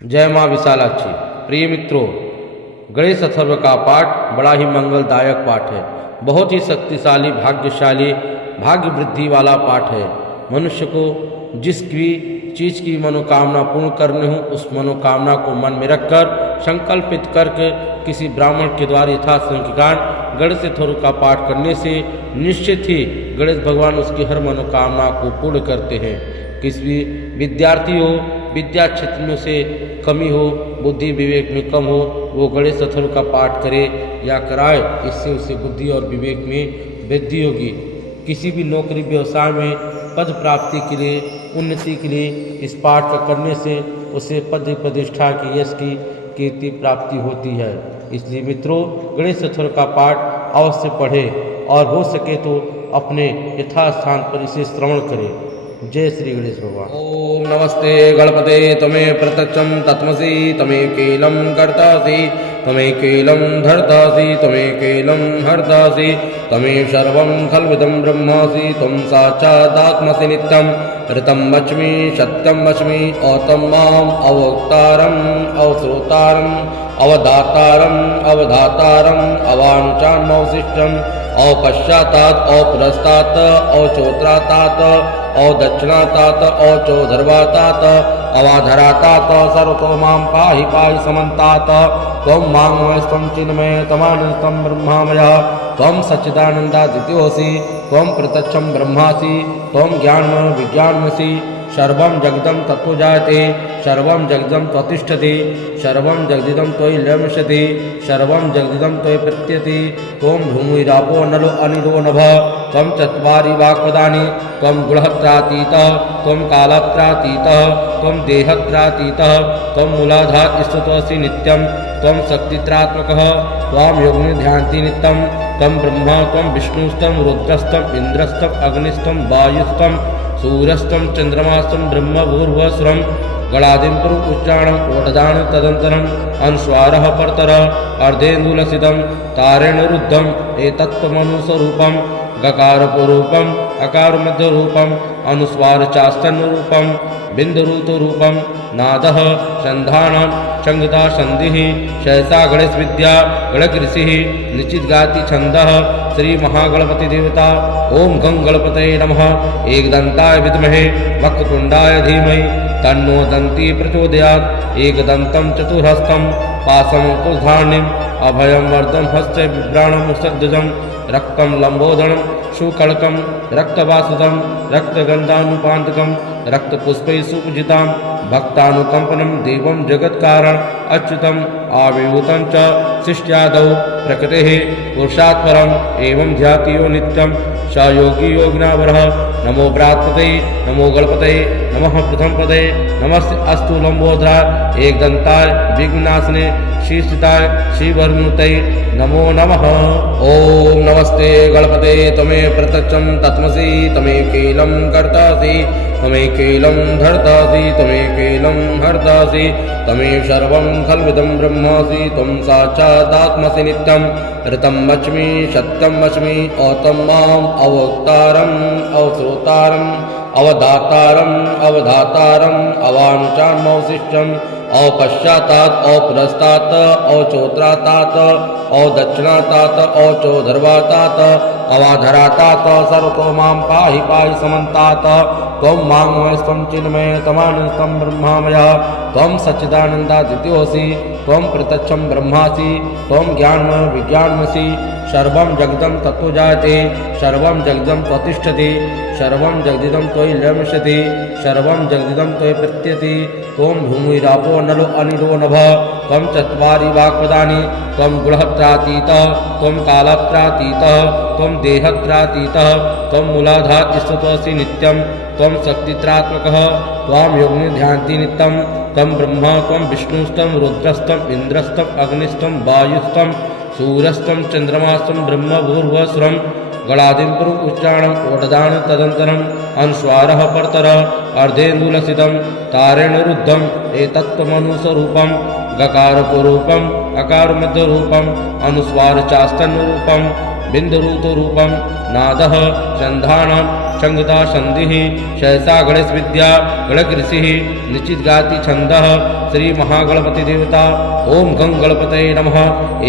जय माँ विशालाक्षी। प्रिय मित्रों, गणेश अथर्व का पाठ बड़ा ही मंगलदायक पाठ है। बहुत ही शक्तिशाली, भाग्यशाली, भाग्य वृद्धि वाला पाठ है। मनुष्य को जिस भी चीज़ की मनोकामना पूर्ण करनी हो, उस मनोकामना को मन में रखकर संकल्पित करके किसी ब्राह्मण के द्वारा यथासंख्यकान गणेश अथर्व का पाठ करने से निश्चित ही गणेश भगवान उसकी हर मनोकामना को पूर्ण करते हैं। किसी विद्यार्थी हो, विद्या क्षेत्र में से कमी हो, बुद्धि विवेक में कम हो, वो गणेश अथर्व का पाठ करे या कराए, इससे उसे बुद्धि और विवेक में वृद्धि होगी। किसी भी नौकरी व्यवसाय में पद प्राप्ति के लिए, उन्नति के लिए इस पाठ का करने से उसे पद प्रतिष्ठा की, यश की, कीर्ति प्राप्ति होती है। इसलिए मित्रों, गणेश अथर्व का पाठ अवश्य पढ़ें और हो सके तो अपने यथास्थान पर इसे श्रवण करें। जय श्री गणेश भगवान। ओम नमस्ते गणपते तमें प्रत्यक्षं तत्मसि तमेकेलं कर्तासि तमेकेलं धर्तासि तमेकेलं हर्तासि तमें सर्वं खल्विदं ब्रह्मासि त्वं साक्षादात्मसि नित्यं ऋतं वच्मि सत्यं वच्मि औतं माम् अवोक्तारम् अवश्रोतारम् अवधातारम् अवधातारम् अवानुचान्मवशिष्टम् अपश्चातात् अपुरस्तात् अचोत्रातात् अदक्षिणातात् अचोधर्वातात् अवाधरातात् सर्वतो मां पाहि पाहि समन्तात् त्वं माङ्मयस्त्वं चिन्मय तमानन्दं ब्रह्मामयः त्वं सच्चिदानन्दादित्योऽसि त्वं प्रत्यक्षं ब्रह्मासि त्वं ज्ञानमय विज्ञानमसि सर्वं जगदं तत्त्वो जायते सर्वं जगदं त्वतिष्ठति सर्वं जगदिदं त्वयि लयमिष्यति सर्वं जगदिदं त्वयि प्रत्यति त्वं भूमिरापो नलो अनिलो नभः त्वं चत्वारि वाक्पदानि त्वं गुणत्रातीतः त्वं कालत्रातीतः त्वं देहत्रातीतः त्वं मूलाधार स्तुतोऽसि नित्यं त्वं शक्तित्रात्मकः त्वां योगिनिध्यान्ति नित्यं त्वं ब्रह्मा त्वं विष्णुस्त्वं रुद्रस्त्वं इन्द्रस्त्वं अग्निस्त्वं वायुस्त्वं सूर्यस्त्वं चन्द्रमास्त्वं ब्रह्म भूर्भुवस्वरं गणादिं पुरुष उच्चारणं ओटदान तदन्तरम् अनुस्वारः परतरः अर्धेन्दुलसितं तारेण रुद्धम् एतत्त्वमनुस्वरूपं गकारपूर्वकम् अकारमध्यरूपम् अनुस्वार चास्तन्यरूपं बिन्दुरूतरूपं नादः संधानं संगता संधिः सहसा गणेश विद्या गणकृषिः निश्चित गाति छंदः श्री महागणपति देवता ओम गं गणपतये नमः एकदंताय विद्महे वक्रतुंडाय धीमहि तन्नो दन्ती प्रचोदयात् एकदन्तं चतुर्हस्तं पाशमङ्कुशधारिणीम् अभयं वरदं हस्ते बिभ्राणं सद्गजं रक्तं लंबोदरं सुकळकं रक्तवासुदं रक्तगन्धानुपान्तकं रक्तपुष्पैः सुपूजितां भक्तानुकंपनं देवं जगत्कारण अच्युतम् आविर्भूतं च शिष्यादौ प्रकृतेः पुरुषात् परम् एवं ध्याति यो नित्यं स योगी योगिनावरः नमो बृहत्पतये नमो गणपतये नमः प्रथमपदे नमस्ते अस्तु लंबोदराय एकदंताय विघ्ननाशने श्रीस्थिताय श्रीवरमूर्तये नमो नमः। ओम नमस्ते गणपते तमें प्रत्यक्षं तत्मसि तमेकेलं कर्तासि तमेकेलं धर्तासि तमेकेलं हर्तासि तमें सर्वं खल्विदं ब्रह्मासि त्वं साक्षादात्मसि नित्यं ऋतं वच्मि सत्यं वच्मि औतं माम् अवोक्तारम् अवश्रोतारम् अवधातारम् अवधातारम् अवानुचान्मवशिष्टम् अपश्चातात् अपुरस्तात् अचोत्रातात् अदक्षिणातात् अचोधर्वातात् अवाधरातात् सर्वतो मां पाहि पाहि समन्तात् त्वं माङ्मयस्त्वं चिन्मय तमानन्दं ब्रह्मामयः त्वं सच्चिदानन्दादित्योऽसि त्वं प्रत्यक्षं ब्रह्मासि त्वं ज्ञानमय विज्ञानमसि सर्वं जगदं तत्त्वो जायते सर्वं जगदं त्वतिष्ठति सर्वं जगदिदं त्वयि लयमिष्यति सर्वं जगदिदं त्वयि प्रत्यति त्वं भूमिरापो नलो अनिलो नभः त्वं चत्वारि वाक्पदानि त्वं गुणत्रातीतः त्वं कालत्रातीतः त्वं देहत्रातीतः त्वं मूलाधार स्तुतोऽसि नित्यं त्वं शक्तित्रात्मकः त्वां योगिनिध्यान्ति नित्यं त्वं ब्रह्मा त्वं विष्णुस्त्वं रुद्रस्त्वं इन्द्रस्त्वं अग्निस्त्वं वायुस्त्वं सूर्यस्त्वं चन्द्रमास्त्वं ब्रह्म भूर्भुवस्वरं गणादिं पुरुष उच्चारणं ओटदान तदन्तरम् अनुस्वारः परतरः अर्धेन्दुलसितं तारेण रुद्धम् एतत्त्वमनुस्वरूपं गकारपूर्वकम् अकारमध्यरूपम् अनुस्वार चास्तन्यरूपं बिन्दुरूतरूपं नादः चन्दानं संगता संधि सहसा गणेश विद्या गणक ऋषि निश्चित छंदः श्री महागणपति देवता ओम गं गणपतये नमः।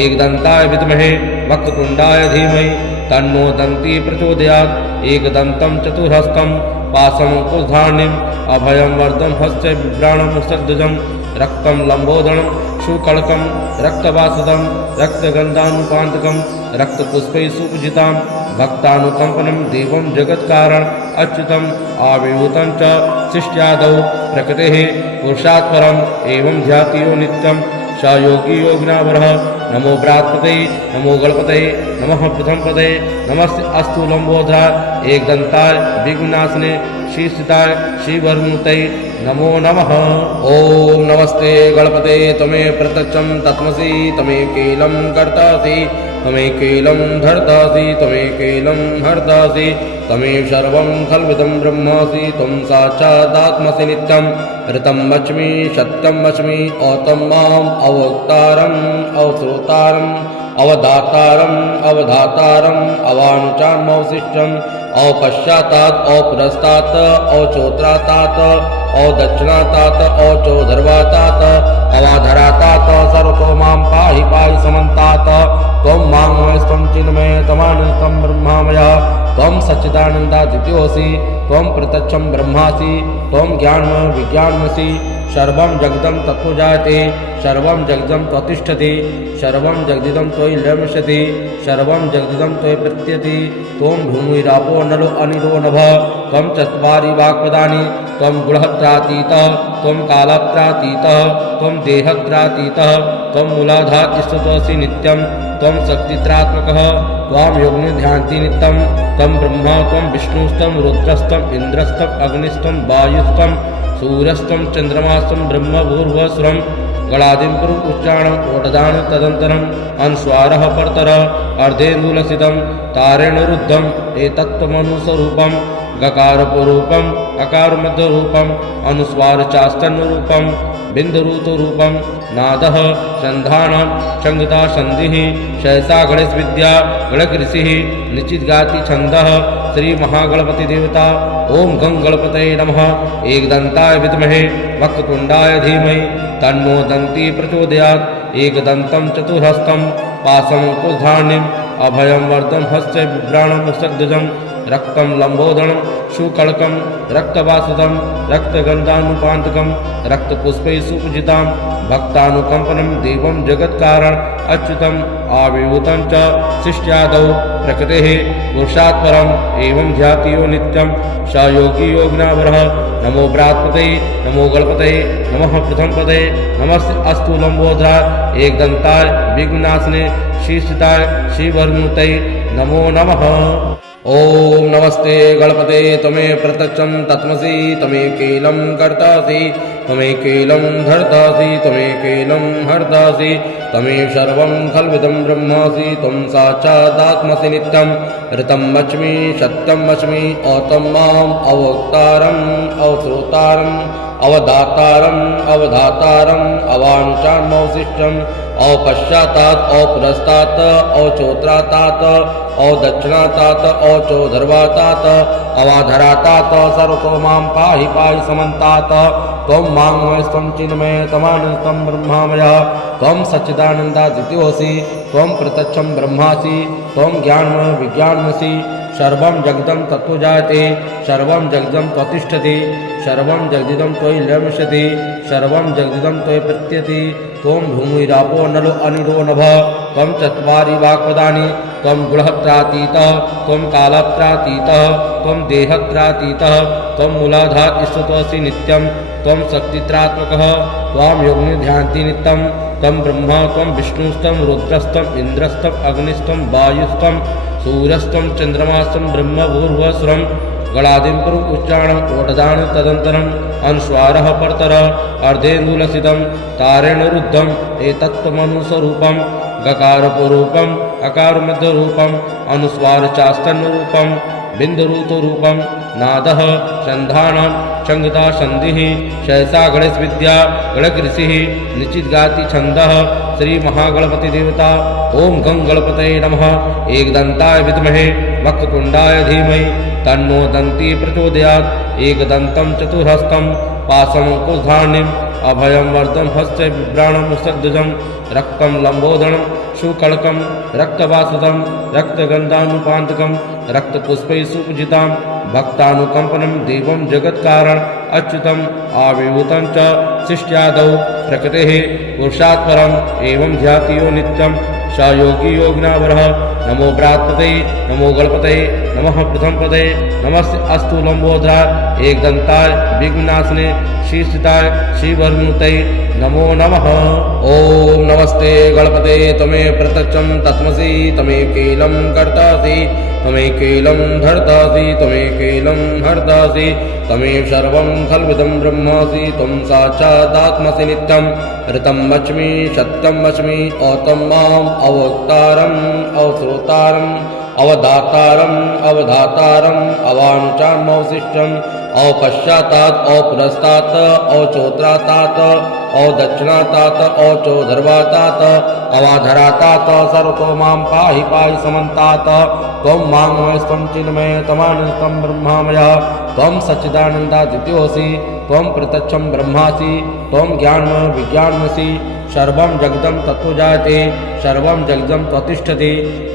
एकदंताय विद्महे वक्रतुंडाय धीमहि तन्नो दन्ती प्रचोदयात्। एकदन्तं चतुर्हस्तं पाशं कुशधार्णिम् अभयं वरदं हस्ते बिभ्राणं मुषध्वजं रक्तं लंबोदरं शुकल्कं रक्तवासदं रक्तगन्धानुपान्तकं रक्तपुष्पैः सुपूजितां भक्तानुकंपनं देवं जगत्कारण अच्युतम् आविर्भूतं च शिष्ट्यादौ प्रकृतेः पुरुषात् परम् एवं ध्यातियो नित्यं स योगी योगिनावरः। नमो बृहत्पतये नमो गणपतये नमः प्रथमपदये नमस्ते अस्तु लंबोदराय एकदंताय विघ्ननाशने शीर्षिताय श्रीवरमूर्तये नमो नमः। ओम नमस्ते गणपते त्वमेव प्रत्यक्षं तत्त्वमसि त्वमेकैलं कर्तासि त्वमेकैलं धर्तासि त्वमेकैलं हर्तासि त्वमेव सर्वं खल्विदं ब्रह्मासि त्वं साक्षादात्मसि नित्यं ऋतं वच्मि सत्यं वच्मि औतं माम् अवक्तारम् अवश्रोतारम् अवधातारम् अवधातारम् अवानुचाम् अवशिष्टम् अपश्चातात् अपुरस्तात् अचोत्रातात् अदक्षिणातात् अचोधर्वातात् अवाधरातात् सर्वतो मां पाहि पाहि समन्तात् त्वं माङ्मयस्त्वं चिन्मय त्वमानन्दं ब्रह्मामयः त्वं सच्चिदानन्दादित्योऽसि त्वं प्रत्यक्षं ब्रह्मासि त्वं ज्ञानमय विज्ञानमसि सर्वं जगदं तत्त्वो जायते सर्वं जगदं त्वतिष्ठति सर्वं जगदिदं त्वयि लयमिष्यति सर्वं जगदिदं त्वयि प्रत्यति त्वं भूमिरापो नलो अनिलो नभः त्वं चत्वारि वाक्पदानि त्वं गुणहत्रातीतः त्वं कालत्रातीतः त्वं देहत्रातीतः त्वं मूलाधारस्थितोऽसि नित्यं त्वं शक्तित्रात्मकः त्वां योगिनध्यान्ति नित्यं त्वं ब्रह्मा त्वं विष्णुस्तं रुद्रस्तं इन्द्रस्तं अग्निस्तं वायुस्तं सूर्यस्तं चन्द्रमास्तं ब्रह्म भूर्भुवस्वरं गणादिं पुरुष उच्चारणं ओटदान तदन्तरम् अनुस्वारः परतरः अर्धेन्दुलसितं तारेण रुद्धम् एतत्त्वमनुस्वरूपं गकारपूर्वकम् अकारमध्यरूपम् अनुस्वारचास्तन्यरूपं बिन्दुरूतरूपं नादः चन्दानं संगता संधिः सहसा गणेश विद्या गणक ऋषि निश्चित छंदः श्री महागणपति देवता ओम गं गणपतये नमः। एकदंताय विद्महे वक्रतुंडाय धीमहि तन्नो दन्ती प्रचोदयात्। एकदन्तं चतुर्हस्तं पाशं कुशधार्णिम् अभयं वरदं हस्ते बिभ्राणं मुषध्वजं रक्तं लंबोदरं शुकल्कं रक्तवासदं रक्तगन्धानुपान्तकं रक्तपुष्पैः सुपूजितां भक्तानुकंपनं देवं जगत्कारण अच्युतम् आविर्भूतं च शिष्ट्यादौ प्रकृतेः पुरुषात् परम् एवं ध्यातियो नित्यं स योगी योगिनावरः। नमो बृहत्पतये नमो गणपतये नमः प्रथमपदये नमस्ते अस्तु लंबोदराय एकदंताय विघ्ननाशने शीर्षिताय श्रीवरमूर्तये नमो नमः। ओम नमस्ते गणपते त्वमेव प्रत्यक्षं तत्त्वमसि त्वमेकैलं कर्तासि त्वमेकैलं धर्तासि त्वमेकैलं हर्तासि त्वमेव सर्वं खल्विदं ब्रह्मासि त्वं साक्षादात्मसि नित्यं ऋतं वच्मि सत्यं वच्मि औतं माम् अवक्तारम् अवश्रोतारम् अवधातारम् अवधातारम् अवानुचाम् अवशिष्टम् अपश्चातात् अपुरस्तात् अचोत्रातात् अदक्षिणातात् अचोधर्वातात् अवाधरातात् सर्वतो मां पाहि पाहि समन्तात् त्वं माङ्मयस्त्वं चिन्मय त्वमानन्दं ब्रह्मामयः त्वं सच्चिदानन्दादित्योऽसि त्वं प्रत्यक्षं ब्रह्मासि त्वं ज्ञानमय विज्ञानमसि सर्वं जगदं तत्त्वो जायते सर्वं जगदं त्वतिष्ठति सर्वं जगदिदं त्वयि लयमिष्यति सर्वं जगदिदं त्वयि प्रत्यति त्वं भूमिरापो नलो अनिलो नभः त्वं चत्वारि वाक्पदानि त्वं गुणहत्रातीतः त्वं कालत्रातीतः त्वं देहत्रातीतः त्वं मूलाधारस्थितोऽसि नित्यं त्वं शक्तित्रात्मकः त्वां योगिनध्यान्ति नित्यं त्वं ब्रह्मा त्वं विष्णुस्तं रुद्रस्तं इन्द्रस्तं अग्निस्तं वायुस्तं सूर्यस्तं चन्द्रमास्तं ब्रह्म भूर्भुवस्वरं गणादिं पुरुष उच्चारणं ओटदान तदन्तरम् अनुस्वारः परतरः अर्धेन्दुलसितं तारेण रुद्धम् एतत्त्वमनुस्वरूपं गकारपूर्वकम् अकारमध्यरूपम् अनुस्वारचास्तन्यरूपं बिन्दुरूतरूपं नादः संधानं संगता संधिः सहसा गणेश विद्या गणक ऋषि निश्चित गाति छंदः श्री महागणपति देवता ओम गं गणपतये नमः। एकदंताय विद्महे वक्रतुंडाय धीमहि तन्नो दन्ती प्रचोदयात्। एकदन्तं चतुर्हस्तं पाशमङ्कुशधारिणीम् अभयं वरदं हस्ते बिभ्राणं मुसद्दजं रक्तं लम्बोदरं सुकळकं रक्तवासदं रक्तगन्धानुपान्तकं रक्तपुष्पैः सुपूजितां भक्तानुकम्पनं देवं जगत्कारण अच्युतम् आविर्भूतं च शिष्यादौ प्रकृतेः पुरुषात् परम् एवं ध्याति यो नित्यं स योगी योगिनावरः। नमो बृहत्पतये नमो गणपतये नमः प्रथमपदे नमस्ते अस्तु लंबोदराय एकदंताय विघ्ननाशने शीर्षिताय श्रीवरमूर्तये नमो नमः। ओम नमस्ते गणपते त्वमेव प्रत्यक्षं तत्त्वमसि त्वमेव केलं कर्तासि त्वमेव केलं धर्तासि त्वमेव केलं हर्तासि त्वमेव सर्वं खल्विदं ब्रह्मासि त्वं साक्षादात्मसि नित्यं ऋतं वच्मि सत्यं वच्मि औतं माम् अवक्तारम् अवश्रोतारम् अवधातारम् अवधातारम् अवाञ्छाम् अवशिष्टम् अवपश्चातात् अवपुरस्तात् अवचोत्रातात् अवदक्षिणातात् अवचोधर्वातात् अवाधरातात् सर्वतो मां पाहि पाहि समन्तात् त्वं माङ्मयस्त्वं चिन्मय तमानन्दं ब्रह्मामयः त्वं सच्चिदानन्दादित्योऽसि त्वं प्रत्यक्षं ब्रह्मासि त्वं ज्ञानमय विज्ञानमसि सर्वं जगदं तत्त्वो जायते सर्वं जगदं त्वतिष्ठति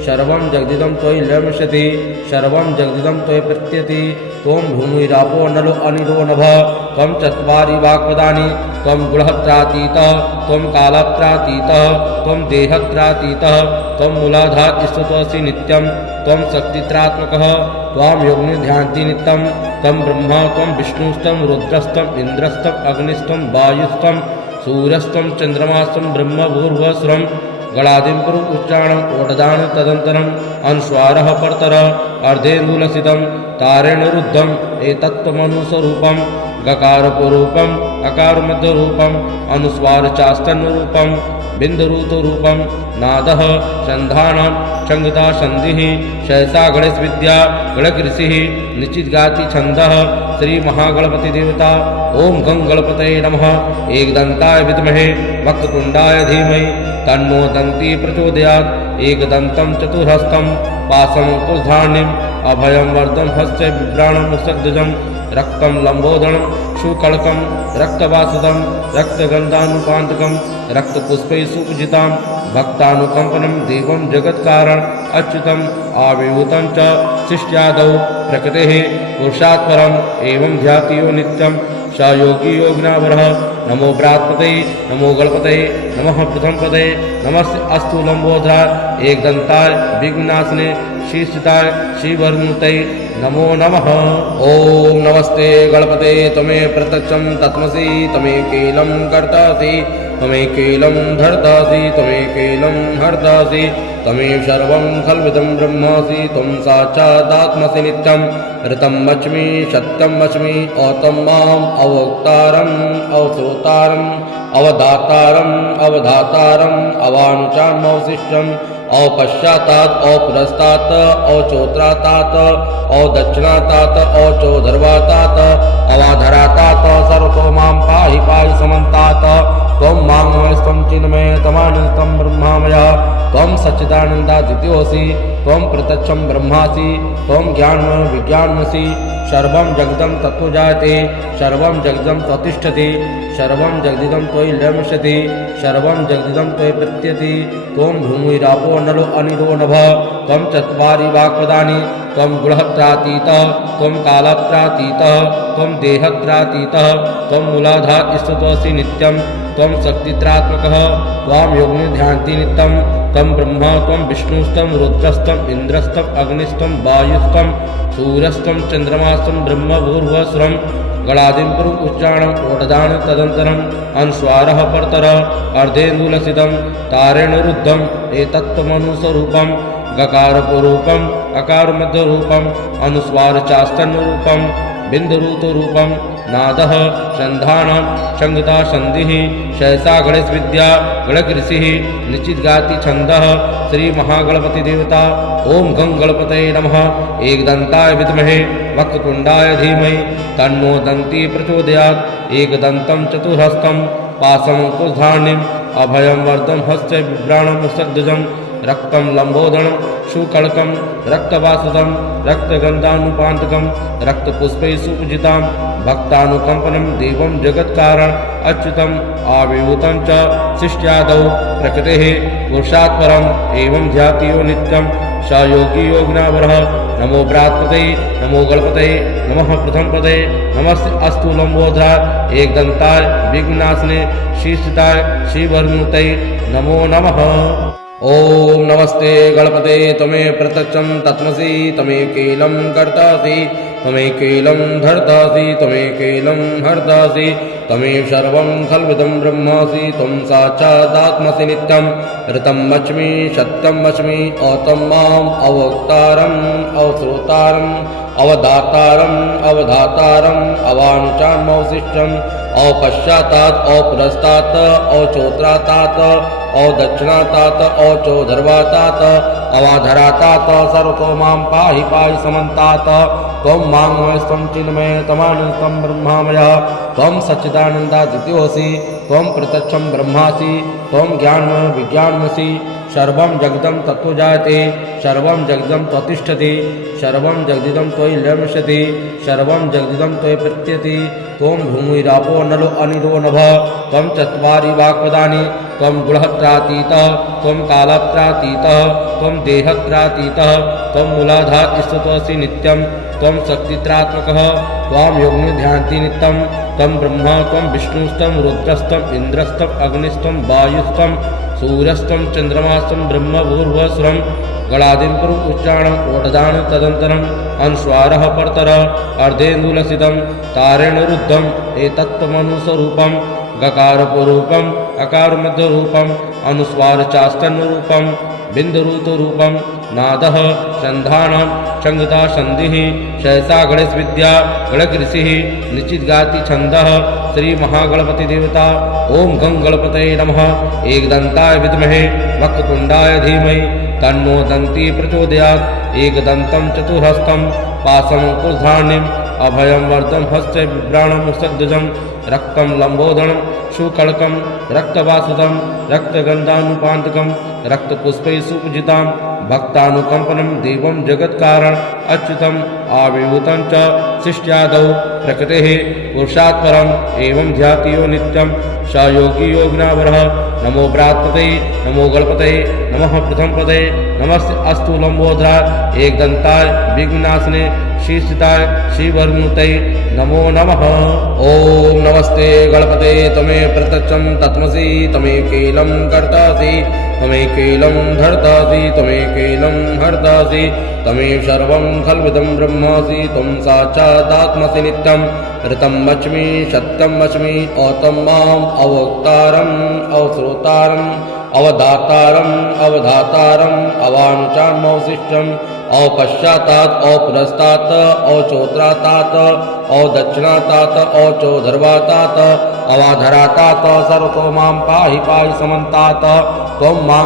सर्वं जगदिदं त्वयि लयमिष्यति सर्वं जगदिदं त्वयि प्रत्यति त्वं भूमिरापो नलो अनिलो नभः त्वं चत्वारि वाक्पदानि त्वं गुणत्रातीतः त्वं कालत्रातीतः त्वं देहत्रातीतः त्वं मूलाधार स्तुतोऽसि नित्यं त्वं शक्तित्रात्मकः त्वां योगिनिध्यान्ति नित्यं त्वं ब्रह्मा त्वं विष्णुस्तं रुद्रस्तं इन्द्रस्तं अग्निस्तं वायुस्तं सूर्यस्तं चन्द्रमास्तं ब्रह्म भूर्भुवस्वरं गणादिं पुरुष उच्चारणम् ओटदान तदन्तरम् अनुस्वारः परतरः अर्धेन्दुलसितं तारेण रुद्धम् एतत्त्वमनुस्वरूपं गकारपूर्वकम् अकारमध्यरूपम् अनुस्वारचास्तन्यरूपं बिन्दुरूतरूपं नादः संधानं संगता संधिः सहसा गणेश विद्या गणक ऋषिः निश्चित गाति छंदः श्री महागणपति देवता ओम गं गणपतये नमः। एकदंताय विद्महे वक्रतुंडाय धीमहि तन्नो दन्ती प्रचोदयात्। एकदन्तं चतुर्हस्तं पाशमङ्कुशधारिणीम् अभयं वरदं हस्ते बिभ्राणं मुसद्दजं रक्तं लम्बोदरं सुकळकं रक्तवासदं रक्तगन्धानुपान्तकं रक्तपुष्पैः सुपूजितां भक्तानुकम्पनं देवं जगत्कारण अच्युतम् आविर्भूतं च शिष्यादौ प्रकृतेः पुरुषात् परम् एवं ध्याति यो नित्यं स योगी योगिनावरः। नमो बृहत्पतये नमो गणपतये नमः प्रथमपदे नमस्ते अस्तु लंबोदराय एकदंताय विघ्ननाशने शीर्षिताय श्रीवरमूर्तये नमो नमः। ओम नमस्ते गणपते त्वमेव प्रत्यक्षं तत्त्वमसि त्वमेव केलं कर्तासि त्वमेव केलं धर्तासि त्वमेव केलं हर्तासि त्वमेव सर्वं खल्विदं ब्रह्मासि त्वं साक्षादात्मसि नित्यं ऋतं वच्मि सत्यं वच्मि औतं माम् अवक्तारम् अवश्रोतारम् अवधातारम् अवधातारम् अवाञ्छाम् अवशिष्टम् अवपश्चातात् अवपुरस्तात् अवचोत्रातात् अवदक्षिणातात् अवचोधर्वातात् अवाधरातात् सर्वतो मां पाहि पाहि समन्तात् त्वं माङ्मयस्त्वं चिन्मय तमानन्दं ब्रह्मामयः त्वं सच्चिदानन्दादित्योऽसि त्वं प्रत्यक्षं ब्रह्मासि त्वं ज्ञानमय विज्ञानमसि सर्वं जगदं तत्त्वो जायते सर्वं जगदं त्वतिष्ठति सर्वं जगदिदं त्वयि लयमिष्यति सर्वं जगदिदं त्वयि प्रत्यति त्वं भूमिरापो नलो अनिलो नभः त्वं चत्वारि वाक्पदानि त्वं गुणत्रातीतः त्वं कालत्रातीतः त्वं देहत्रातीतः त्वं मूलाधार स्तुतोऽसि नित्यं त्वं शक्तित्रात्मकः त्वां योगिनिध्यान्ति नित्यं त्वं ब्रह्मा त्वं विष्णुस्तं रुद्रस्तं इन्द्रस्तं अग्निस्तं वायुस्तं सूर्यस्तं चन्द्रमास्तं ब्रह्म भूर्भुवस्वरं गणादिं पुरुष उच्चारणम् ओटदान तदन्तरम् अनुस्वारः परतरः अर्धेन्दुलसितं तारेण रुद्धम् एतत्त्वमनुस्वरूपं गकारपूर्वकम् अकारमध्यरूपम् अनुस्वारचास्तन्यरूपं बिन्दुरूतरूपं नादः संधानं संगता संधिः सहसा गणेश विद्या गणकृषिः निश्चितगाति छन्दः श्री महागणपति देवता ओम गं गणपतये नमः। एकदन्ताय विद्महे वक्रतुण्डाय धीमहि तन्नो दन्ती प्रचोदयात्। एकदन्तं चतुर्हस्तं पाशमङ्कुशधारिणीम् अभयं वरदं हस्ते बिभ्राणं सद्गजं रक्तं लम्बोदरं शुकल्कं रक्तवासदं रक्तगन्धानुपान्तकं रक्तपुष्पैः सुपूजितां भक्तानुकम्पनं देवं जगत्कारण अच्युतम् आविर्भूतं च शिष्ट्यादौ प्रकृतेः पुरुषात् परम् एवं ध्यातियो नित्यं स योगी योगिनावरः। नमो बृहस्पतये नमो गणपतये नमः प्रथमपदये नमस्ते अस्तु लंबोदराय एकदन्ताय विघ्ननाशने श्रीस्थिताय श्रीवरमूर्तये नमो नमः। ओम नमस्ते गणपते त्वमेव प्रत्यक्षं तत्त्वसि त्वमेकैलं कर्तासि त्वमेकैलं धर्तासि त्वमेकैलं हर्तासि त्वमेव सर्वं खल्विदं ब्रह्मासि त्वं साक्षादात्मसि नित्यं ऋतं वच्मि सत्यं वच्मि अतं माम् अवक्तारम् अवश्रोतारम् अवदातारम् अवधातारम् अवानुचान्मवशिष्टम् अपश्चातात् अपुरस्तात् अचोत्रातात् अदक्षिणातात् अचोधर्वातात् अवाधरातात् सर्वतो मां पाहि पाहि समन्तात्। त्वं मां चिन्मय तमानन्दं ब्रह्मामयः त्वं सच्चिदानन्दादित्योऽसि त्वं प्रत्यक्षं ब्रह्मासि त्वं ज्ञानमय विज्ञानमसि सर्वं जगदं तत्त्वो जायते सर्वं जगदं त्वतिष्ठति सर्वं जगदिदं त्वयि लम्स्यति सर्वं जगदिदं त्वयि प्रत्यति। त्वं भूमिरापो नलो अनिरो नभः त्वं चत्वारि वाक्पदानि त्वं गुणत्रातीतः त्वं कालत्रातीतः त्वं देहत्रातीतः त्वं मूलाधार स्थितोऽसि नित्यं त्वं शक्तित्रात्मकः त्वां योगिध्यान्ति नित्यं त्वं ब्रह्मा त्वं विष्णुस्तं रुद्रस्तं इन्द्रस्तं अग्निस्तं वायुस्तं सूर्यस्तं चन्द्रमास्तं ब्रह्म भूर्भुवस्सुरं गणादिं पुरुष उच्चारणं ओटदान तदन्तरम् अनुस्वारः परतरः अर्धेन्दुलसितं तारेण रुद्धम् एतत्त्वमनुस्वरूपं गकारपूर्वकम् अकारमध्यरूपम् अनुस्वारचास्तन्यरूपं बिन्दुरूतरूपं नादः संधानं संगता संधिः सहसा गणेश विद्या गणकृषिः निश्चितगाति छन्दः श्री महागणपति देवता ओम गं गणपतये नमः। एकदन्ताय विद्महे वक्रतुण्डाय धीमहि तन्नो दन्ती प्रचोदयात्। एकदन्तं चतुर्हस्तं पाशमङ्कुशधारिणीम् अभयं वरदं हस्ते बिभ्राणं सद्गजं रक्तं लम्बोदरं शुकल्कं रक्तवासदं रक्तगन्धानुपान्तकं रक्तपुष्पैः सुपूजितां भक्तानुकम्पनं देवं जगत्कारण अच्युतम् आविर्भूतं च शिष्ट्यादौ प्रकृतेः पुरुषात् परम् एवं ध्यातियो नित्यं स योगी योगिनावरः। नमो बृहस्पतये नमो गणपतये नमः प्रथमपदये नमस्ते अस्तु लंबोदराय एकदन्ताय विघ्ननाशने श्रीस्थिताय श्रीवरमूर्तये नमो नमः। ओम नमस्ते गणपते त्वमेव प्रत्यक्षं तत्त्वसि त्वमेकैलं कर्तासि त्वमेकैलं धर्तासि त्वमेकैलं हर्तासि त्वमेव सर्वं खल्विदं ब्रह्मासि त्वं साक्षादात्मसि नित्यं ऋतं वच्मि सत्यं वच्मि अतं माम् अवक्तारम् अवश्रोतारम् अवदातारम् अवधातारम् अवानुचान्मवशिष्टम् अपश्चातात् अपुरस्तात् अचोत्रातात् अदक्षिणातात् अचोधर्वातात् अवाधरातात् सर्वतो मां पाहि पाहि समन्तात्। त्वं मां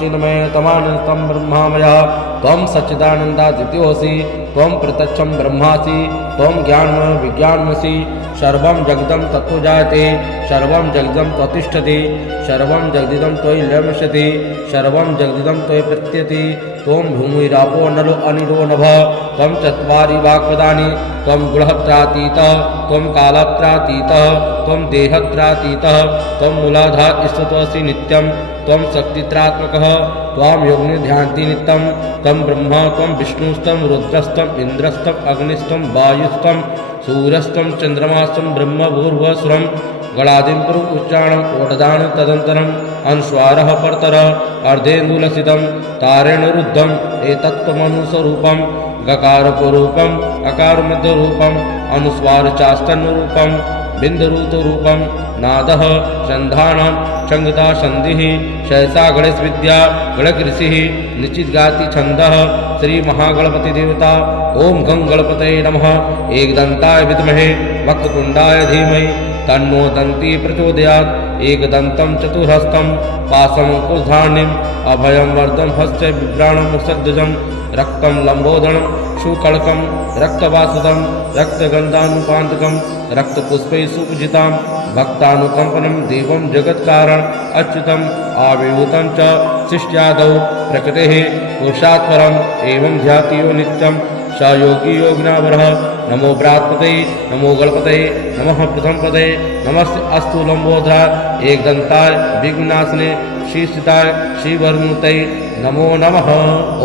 चिन्मय तमानन्दं ब्रह्मामयः त्वं सच्चिदानन्दादित्योऽसि त्वं प्रत्यक्षं ब्रह्मासि त्वं ज्ञानमय विज्ञानमसि सर्वं जगदं तत्त्वो जायते सर्वं जगदं त्वतिष्ठति सर्वं जगदिदं त्वयि लम्स्यति सर्वं जगदिदं त्वयि प्रत्यति। त्वं भूमिरापो नलो अनिरो नभः त्वं चत्वारि वाक्पदानि त्वं गुणत्रातीतः त्वं कालत्रातीतः त्वं देहत्रातीतः त्वं मूलाधार स्थितोऽसि नित्यं त्वं शक्तित्रात्मकः त्वां योगिध्यान्ति नित्यं त्वं ब्रह्मा त्वं विष्णुस्तं रुद्रस्तं इन्द्रस्तं अग्निस्तं वायुस्तं सूर्यस्तं चन्द्रमास्तं ब्रह्म भूर्भुवस्सुरं गणादिं पुरुष उच्चारणं ओटदान तदन्तरम् अनुस्वारः परतरः अर्धेन्दुलसितं तारेण रुद्धम् एतत्त्वमनुस्वरूपं गकारपूर्वकम् अकारमध्यरूपम् अनुस्वारचास्तन्यरूपं बिन्दुरूतरूपं नादः संधानं संगता संधिः सहसा गणेश विद्या गणकृषिः निश्चितगाति छन्दः श्री महागणपति देवता ओम गं गणपतये नमः। एकदन्ताय विद्महे वक्रतुण्डाय धीमहि तन्नो दन्ती प्रचोदयात्। एकदन्तं चतुर्हस्तं पाशमङ्कुशधारिणीम् अभयं वरदं हस्ते बिभ्राणं सद्गजं रक्तं लम्बोदरं शुकल्कं रक्तवासदं रक्तगन्धानुपान्तकं रक्तपुष्पैः सुपूजितां भक्तानुकम्पनं देवं जगत्कारण अच्युतम् आविर्भूतं च शिष्यादौ प्रकृतेः पुरुषात् परम् एवं ध्यातियो नित्यं स योगी योगिनावरः। नमो बृहस्पतये नमो गणपतये नमः प्रथमपदये नमस्ते अस्तु लंबोदराय एकदन्ताय विघ्ननाशिने श्रीस्थिताय श्रीवरमूर्तये नमो नमः।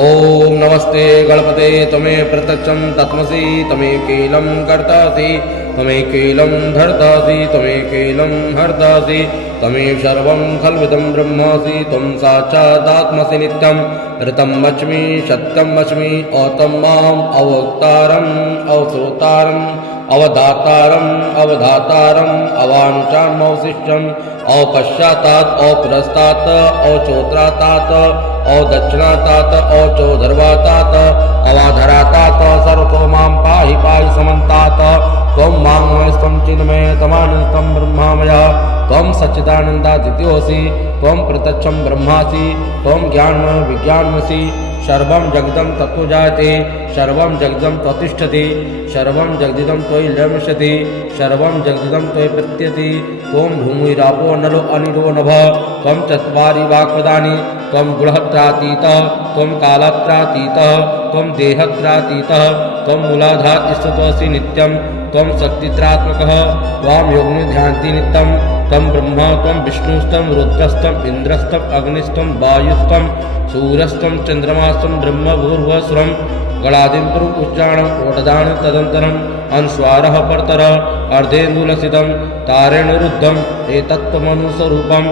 ओम नमस्ते गणपते त्वमेव प्रत्यक्षं तत्त्वमसि त्वमेकैलं कर्तासि त्वमेकैलं धर्तासि त्वमेकैलं हर्तासि त्वमेव सर्वं खल्विदं ब्रह्मासि त्वं साक्षादात्मसि नित्यं ऋतं वच्मि सत्यं वच्मि औतं माम् अवक्तारम् अवश्रोतारम् अवधातारम् अवधातारम् अवानुचाम् अवशिष्टम् अपश्चातात् अपुरस्तात् अचोत्रातात् अदक्षिणातात् अचोधर्वातात् अवाधरातात् सर्वतो मां पाहि पाहि समन्तात् त्वं मां चिन्मय तमानन्दं ब्रह्मामयः त्वं सच्चिदानन्दादित्योऽसि त्वं प्रत्यक्षं ब्रह्मासि त्वं ज्ञानमय विज्ञानमसि सर्वं जगदं तत्त्वो जायते सर्वं जगदं त्वतिष्ठति सर्वं जगदिदं त्वयि लयमिष्यति सर्वं जगदिदं त्वयि प्रत्यति त्वं भूमिरापो नलो अनिलो नभः त्वं चत्वारि वाक्पदानि त्वं गुणत्रातीतः त्वं कालत्रातीतः त्वं देहत्रातीतः त्वं मूलाधार स्थितोऽसि नित्यं त्वं शक्तित्रात्मकः त्वां योगिनिध्यान्ति नित्यं त्वं ब्रह्मा त्वं विष्णुस्तं रुद्रस्तं इन्द्रस्तं अग्निस्तं वायुस्तं सूर्यस्तं चन्द्रमास्तं ब्रह्म भूर्भुवस्वरं गणादिं पुरुष उच्चारणं ओटदान तदन्तरम् अनुस्वारः परतरः अर्धेन्दुलसितं तारेण रुद्धम् एतत्त्वमनुस्वरूपं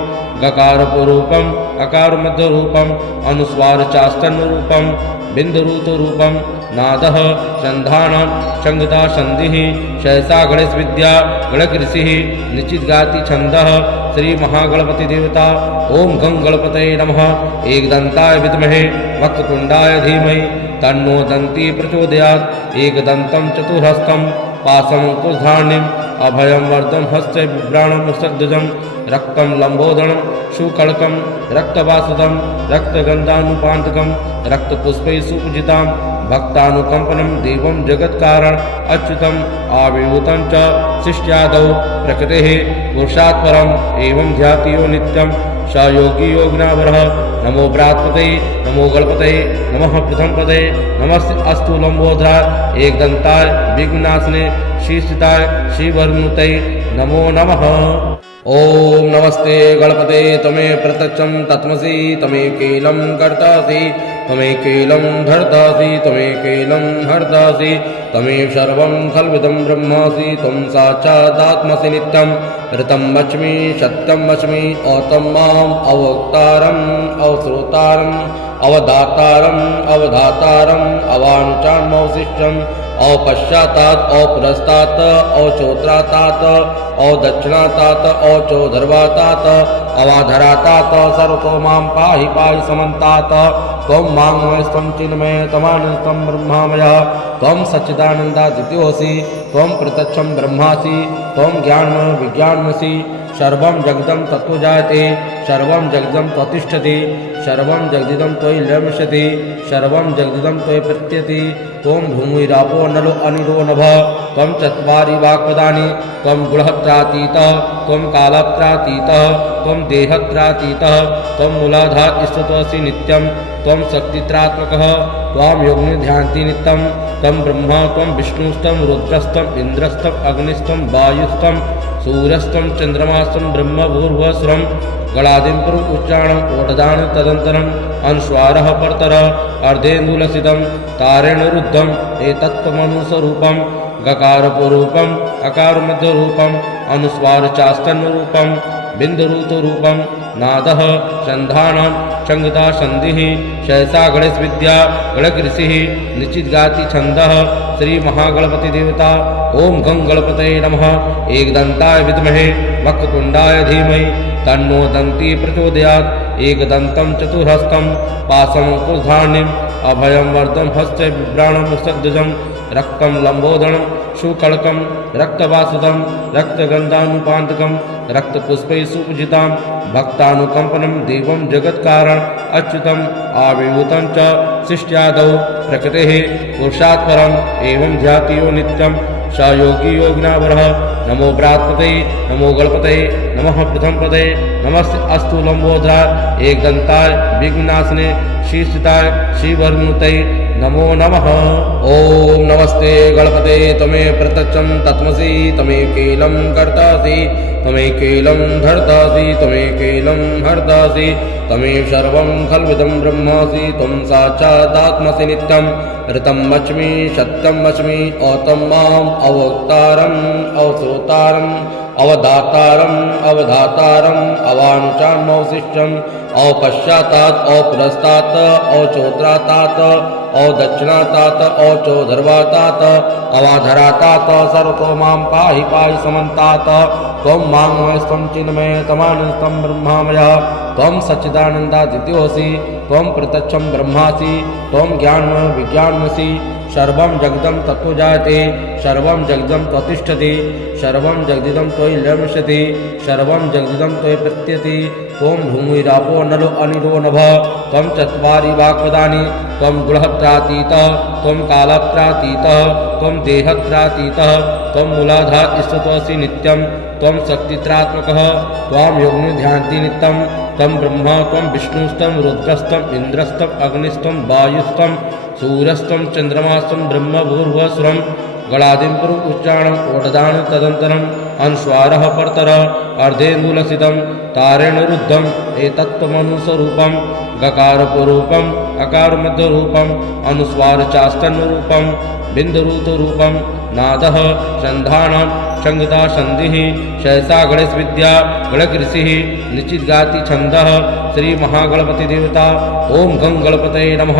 गकारपूर्वकम् अकारमध्यरूपम् अनुस्वारचास्तन्यरूपं बिन्दुरूतरूपं नादः संधानं संगता संधिः सहसा गणेश विद्या गणकृषिः निश्चित गाति छंदः श्री महागणपति देवता ओम गं गणपतये नमः। एकदन्ताय विद्महे वक्रतुण्डाय धीमहि तन्नो दन्ती प्रचोदयात्। एकदन्तं चतुर्हस्तं पाशमङ्कुशधारिणीम् अभयं वरदं हस्ते बिभ्राणं सद्गजं रक्तं लम्बोदरं शुकल्कं रक्तवासदं रक्तगन्धानुपान्तकं रक्तपुष्पैः सुपूजितां भक्तानुकम्पनं देवं जगत्कारण अच्युतम् आविर्भूतं च शिष्यादौ प्रकृतेः पुरुषात् परम् एवं ध्यातियो नित्यं स योगी योगिनावरः। नमो बृहस्पतये नमो गणपतये नमः प्रथमपदये नमस्ते अस्तु लंबोदराय एकदन्ताय विघ्ननाशिने श्रीस्थिताय श्रीवरमूर्तये नमो नमः। ओम नमस्ते गणपते त्वमेव प्रत्यक्षं तत्त्वमसि त्वमेकैलं कर्तासि त्वमेकैलं धर्तासि त्वमेकैलं हर्तासि त्वमेव सर्वं खल्विदं ब्रह्मासि त्वं साक्षादात्मसि नित्यं ऋतं वच्मि सत्यं वच्मि औतं माम् अवक्तारम् अवश्रोतारम् अवधातारम् अवधातारम् अवानुचाम् अवशिष्टम् अपश्चातात् अपुरस्तात् अचोत्रातात् अदक्षिणातात् अचोधर्वातात् अवाधरातात् सर्वतो मां पाहि पाहि समन्तात् त्वं मां चिन्मय तमानन्दं ब्रह्मामयः त्वं सच्चिदानन्दादित्योऽसि त्वं प्रत्यक्षं ब्रह्मासि त्वं ज्ञानमय विज्ञानमसि सर्वं जगदं तत्त्वो जायते सर्वं जगदं त्वतिष्ठति सर्वं जगदिदं त्वयि लयमिष्यति सर्वं जगदिदं त्वयि प्रत्यति त्वं भूमिरापो नलो अनिलो नभः त्वं चत्वारि वाक्पदानि त्वं गुणत्रातीतः त्वं कालत्रातीतः त्वं देहत्रातीतः त्वं मूलाधार स्थितोऽसि नित्यं त्वं शक्तित्रात्मकः त्वां योगिनिध्यान्ति नित्यं तं ब्रह्मा त्वं विष्णुस्तं रुद्रस्तं इन्द्रस्तं अग्निस्तं वायुस्तं सूर्यस्तं चन्द्रमास्तं ब्रह्म भूर्भुवस्वरं गणादिं पुरुष उच्चारणं ओटदान तदन्तरम् अनुस्वारः परतरः अर्धेन्दुलसितं तारेण रुद्धम् एतत्त्वमनुस्वरूपं गकारपूर्वकम् अकारमध्यरूपम् अनुस्वारचास्तन्यरूपं बिन्दुरूतरूपं नादः संधानं संगता संधिः सहसा गणेश विद्या गणक ऋषि निश्चित छंदः श्री महागणपति देवता ओम गं गणपतये नमः एकदंताय विद्महे वक्रतुंडाय धीमहि तन्नो दन्ती प्रचोदयात् एकदन्तं चतुर्हस्तं पाशमकुशधार्णिम् अभयं वरदं हस्ते बिभ्राणं मुसद्दजं रक्तं लंबोदरं शुकल्कं रक्तवासुदं रक्तगन्धानुपान्तकं रक्तपुष्पैः सुपूजितां भक्तानुकंपनं देवं जगत्कारण अच्युतम् आविर्भूतं च शिष्यादौ प्रकृतेः पुरुषात् परम् एवं ध्याति यो नित्यं स योगी योगिनावरः नमो बृहस्पतये नमो गणपतये नमः प्रथम पदये नमस्ते अस्तु लंबोदराय एकदंताय विघ्ननाशने शीर्षिताय श्रीवरमूर्तये नमो नमः। ओम नमस्ते गणपते तमे प्रत्यक्षं तत्मसि तमेकेलं कर्तासि तमेकेलं धर्तासि तमेकेलं हर्तासि तमेव सर्वं खल्विदं ब्रह्मासि त्वं साक्षादात्मसि नित्यं ऋतं वच्मि सत्यं वच्मि औतं माम् अवक्तारम् अवश्रोतारम् अवधातारम् अवधातारम् अवाञ्छाम् अवशिष्टम् अपश्चातात् अपुरस्तात् अचोत्रातात् अदक्षिणातात् अचोधर्वातात् अवाधरातात् सर्वतो मां पाहि पाहि समन्तात् त्वं मां चिन्मय तमानन्दं ब्रह्मामयः त्वं सच्चिदानन्दादित्योऽसि त्वं प्रत्यक्षं ब्रह्मासि त्वं ज्ञानमय विज्ञानमसि सर्वं जगदं तत्त्वो जायते सर्वं जगदं त्वतिष्ठति सर्वं जगदिदं त्वयि लयमिष्यति सर्वं जगदिदं त्वयि प्रत्यति त्वं भूमिरापो नलो अनिलो नभः त्वं चत्वारि वाक्पदानि त्वं गुणत्रातीतः त्वं कालत्रातीतः त्वं देहत्रातीतः त्वं मूलाधार ईश्वरत्वसि नित्यं त्वं शक्तित्रात्मकः त्वां योगिनो नित्यं त्वं ब्रह्मा त्वं विष्णुस्तं रुद्रस्तं इन्द्रस्तं अग्निस्तं वायुस्तं सूर्यस्तं चंद्रमास्तं ब्रह्म भूर्भुवस्वरं गणादिं पुरुष उच्चारणं ओटदान तदंतरम् अनुस्वारः परतरः अर्धेन्दुलसितं तारेण रुद्धम् एतत्त्वमनुस्वरूपं गकारपूर्वकम् अकारमध्यरूपम् अनुस्वार चास्तन्यरूपं बिन्दुरूपरूपं नादः संधानं संगता संधिः सहसा गणेश विद्या गणक ऋषि निश्चित छंदः श्री महागणपति देवता ओम गं गणपतये नमः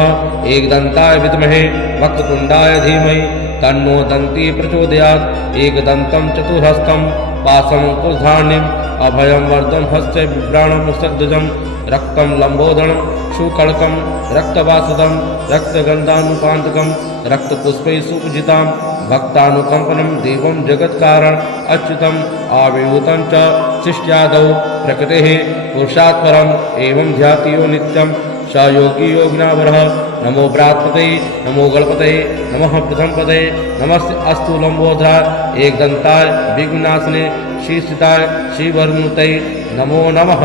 एकदंताय विद्महे वक्रतुंडाय धीमहि तन्नो दन्ती प्रचोदयात् एकदन्तं चतुर्हस्तं पाशमकुशधार्णिम् अभयं वरदं हस्ते बिभ्राणं मुसद्दजं रक्तं लंबोदरं शुकल्कं रक्तवासुदं रक्तगन्धानुपान्तकं रक्तपुष्पैः सुपूजितां भक्तानुकंपनं देवं जगत्कारण अच्युतम् आविर्भूतं च शिष्यादौ प्रकृतेः पुरुषात् परम् एवं ध्याति यो नित्यं स योगी योगिनावरः नमो बृहस्पतये नमो गणपतये नमः प्रथम पदये नमस्ते अस्तु लंबोदराय एकदंताय विघ्ननाशने शीर्षिताय श्रीवरमूर्तये नमो नमः।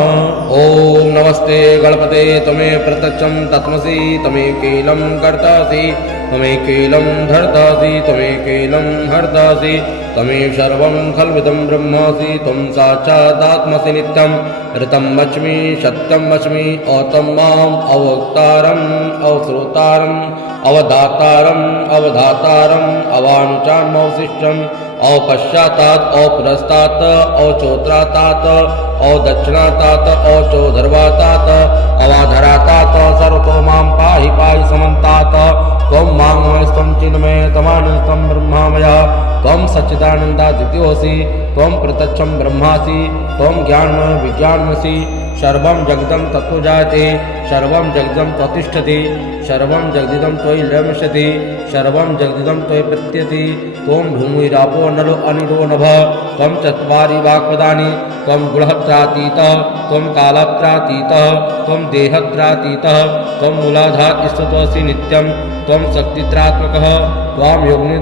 ओम नमस्ते गणपते तमे प्रत्यक्षं तत्मसि तमेकेलं कर्तासि तमेकेलं धर्तासि तमेकेलं हर्तासि तमेव सर्वं खल्विदं ब्रह्मासि त्वं साक्षादात्मसि नित्यं ऋतं वच्मि सत्यं वच्मि औतं माम् अवक्तारम् अवश्रोतारम् अवधातारम् अवधातारम् अवाञ्छाम् अवशिष्टम् अपश्चातात् अपुरस्तात् अचोत्रातात् अदक्षिणातात् अचोधर्वातात् अवाधरातात् सर्वतो मां पाहि पाहि समन्तात् त्वं मां चिन्मय तमानन्दं ब्रह्मामयः त्वं सच्चिदानन्दादित्योऽसि त्वं प्रत्यक्षं ब्रह्मासि त्वं ज्ञानमय विज्ञानमसि सर्वं जगदं तत्त्वो जायते सर्वं जगदं त्वतिष्ठति सर्वं जगदिदं त्वयि लयमिष्यति सर्वं जगदिदं त्वयि प्रत्यति त्वं भूमिरापो नलो अनिलो नभः त्वं चत्वारि वाक्पदानि त्वं गुणत्रातीतः त्वं कालत्रातीतः त्वं देहत्रातीतः त्वं मूलाधार ईश्वरत्वसि नित्यं त्वं शक्तित्रात्मकः त्वां योगिनो